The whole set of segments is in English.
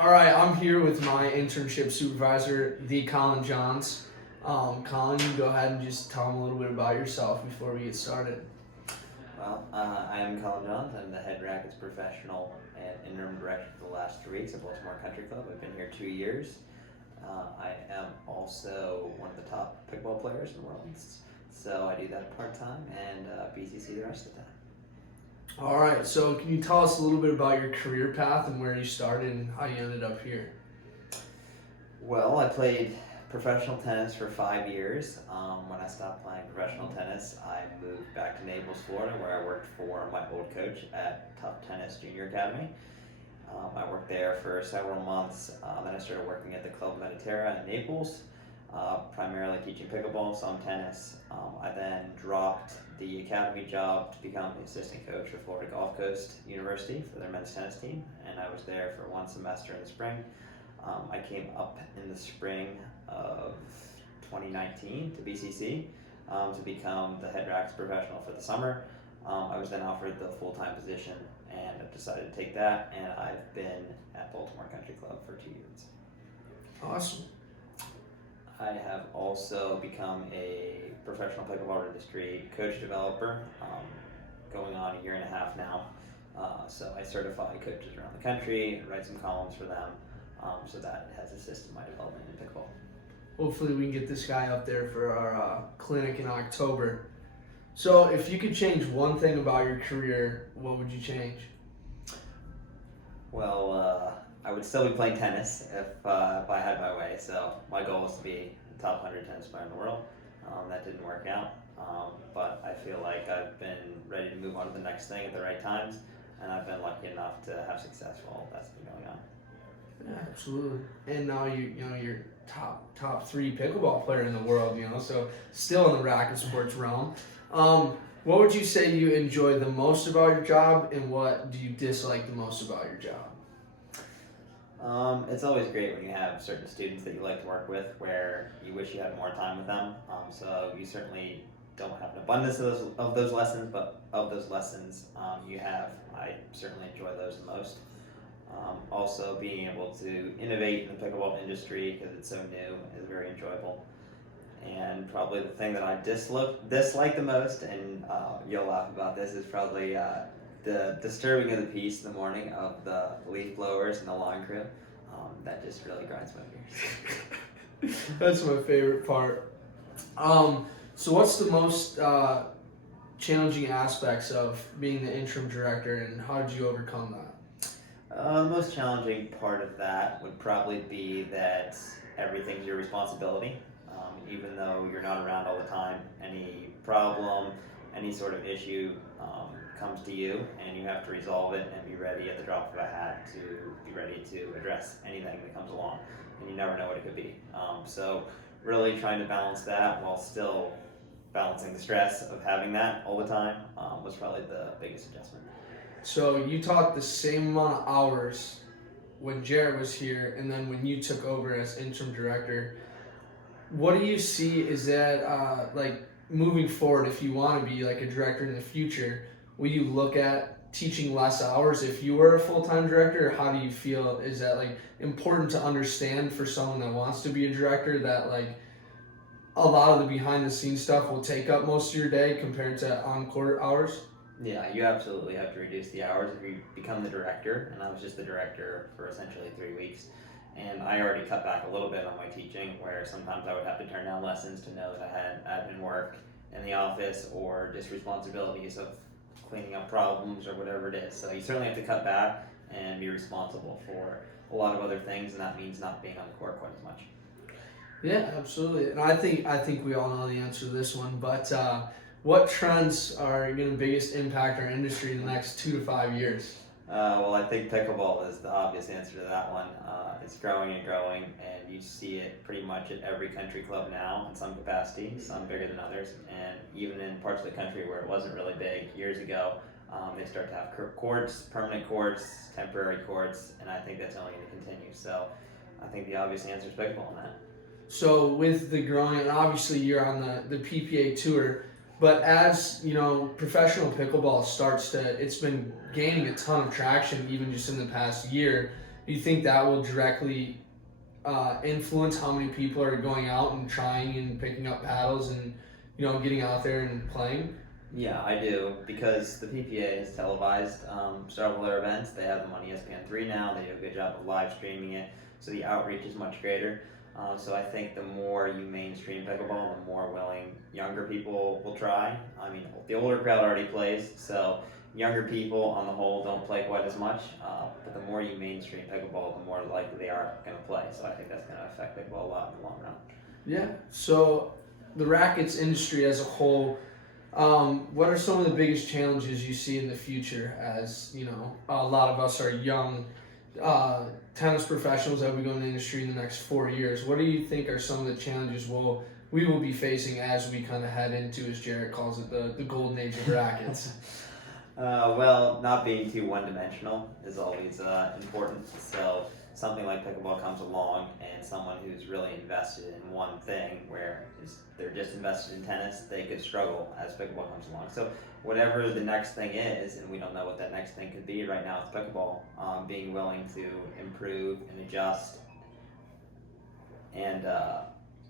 All right, I'm here with my internship supervisor, the Colin Johns. Colin, you can go ahead and just tell them a little bit about yourself before we get started. Well, I am Colin Johns. I'm the head rackets professional and interim director for the last 3 weeks at Baltimore Country Club. I've been here 2 years. I am also one of the top pickleball players in the world, so I do that part time and BCC the rest of the time. All right, so can you tell us a little bit about your career path and where you started and how you ended up here? Well, I played professional tennis for 5 years. When I stopped playing professional tennis, I moved back to Naples, Florida, where I worked for my old coach at Tough Tennis Junior Academy. I worked there for several months. Then I started working at the Club Mediterra in Naples, primarily teaching pickleball, some tennis. I then dropped the academy job to become the assistant coach for Florida Gulf Coast University for their men's tennis team, and I was there for one semester in the spring. I came up in the spring of 2019 to BCC to become the head rackets professional for the summer. I was then offered the full-time position and I've decided to take that, and I've been at Baltimore Country Club for 2 years. Awesome. I have also become a professional pickleball industry coach developer, going on a year and a half now. So I certify coaches around the country, write some columns for them, so that has assisted my development in pickleball. Hopefully we can get this guy up there for our clinic in October. So if you could change one thing about your career, what would you change? Well, I would still be playing tennis if I had my way. So my goal was to be the top 100 tennis player in the world. That didn't work out, but I feel like I've been ready to move on to the next thing at the right times, and I've been lucky enough to have success while that's been going on. Yeah, absolutely. And now you're top three pickleball player in the world. So still in the racket sports realm. What would you say you enjoy the most about your job, and what do you dislike the most about your job? It's always great when you have certain students that you like to work with where you wish you had more time with them. So you certainly don't have an abundance of those lessons, but of those lessons you have, I certainly enjoy those the most. Also, being able to innovate in the pickleball industry because it's so new is very enjoyable. And probably the thing that I dislike the most, and you'll laugh about this, is probably the disturbing of the peace in the morning of the leaf blowers and the lawn crew. That just really grinds my gears. That's my favorite part. So what's the most challenging aspects of being the interim director, and how did you overcome that? The most challenging part of that would probably be that everything's your responsibility. Even though you're not around all the time, any problem, any sort of issue comes to you, and you have to resolve it and be ready at the drop of a hat to be ready to address anything that comes along, and you never know what it could be. So really trying to balance that while still balancing the stress of having that all the time was probably the biggest adjustment. So you taught the same amount of hours when Jared was here, and then when you took over as interim director. What do you see is that like moving forward, if you want to be like a director in the future, will you look at teaching less hours if you were a full-time director, or how do you feel? Is that like important to understand for someone that wants to be a director, that like a lot of the behind the scenes stuff will take up most of your day compared to on-court hours? Yeah, you absolutely have to reduce the hours if you become the director, and I was just the director for essentially 3 weeks. And I already cut back a little bit on my teaching, where sometimes I would have to turn down lessons to know that I had admin work in the office or just responsibilities of cleaning up problems or whatever it is. So you certainly have to cut back and be responsible for a lot of other things, and that means not being on the court quite as much. Yeah, absolutely. And I think we all know the answer to this one, but what trends are going to biggest impact our industry in the next 2 to 5 years? Well, I think pickleball is the obvious answer to that one. It's growing and growing, and you see it pretty much at every country club now in some capacity, some bigger than others. And even in parts of the country where it wasn't really big years ago, they start to have courts, permanent courts, temporary courts, and I think that's only going to continue. So I think the obvious answer is pickleball on that. So with the growing, and obviously you're on the PPA tour, but as professional pickleball starts to, it's been gaining a ton of traction even just in the past year. Do you think that will directly influence how many people are going out and trying and picking up paddles and getting out there and playing? Yeah, I do, because the PPA has televised several of their events. They have them on ESPN3 now. They do a good job of live streaming it, so the outreach is much greater. So I think the more you mainstream pickleball, the more willing younger people will try. I mean, the older crowd already plays, so younger people on the whole don't play quite as much. But the more you mainstream pickleball, the more likely they are going to play. So I think that's going to affect pickleball a lot in the long run. Yeah. So the rackets industry as a whole, what are some of the biggest challenges you see in the future? As a lot of us are young tennis professionals that we go in the industry in the next 4 years. What do you think are some of the challenges we will be facing as we kind of head into, as Jarrett calls it, the golden age of rackets? Well, not being too one-dimensional is always important. So something like pickleball comes along, and someone who's really invested in one thing, where they're just invested in tennis, they could struggle as pickleball comes along. So whatever the next thing is, and we don't know what that next thing could be right now, it's pickleball. Being willing to improve and adjust and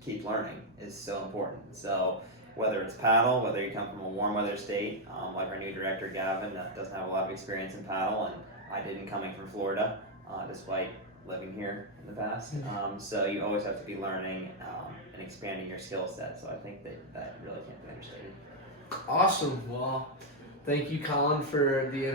keep learning is so important. So whether it's paddle, whether you come from a warm weather state, like our new director Gavin, that doesn't have a lot of experience in paddle, and I didn't, coming from Florida, despite living here in the past. So you always have to be learning and expanding your skill set. So I think that really can't be understated. Awesome. Well, thank you, Colin, for the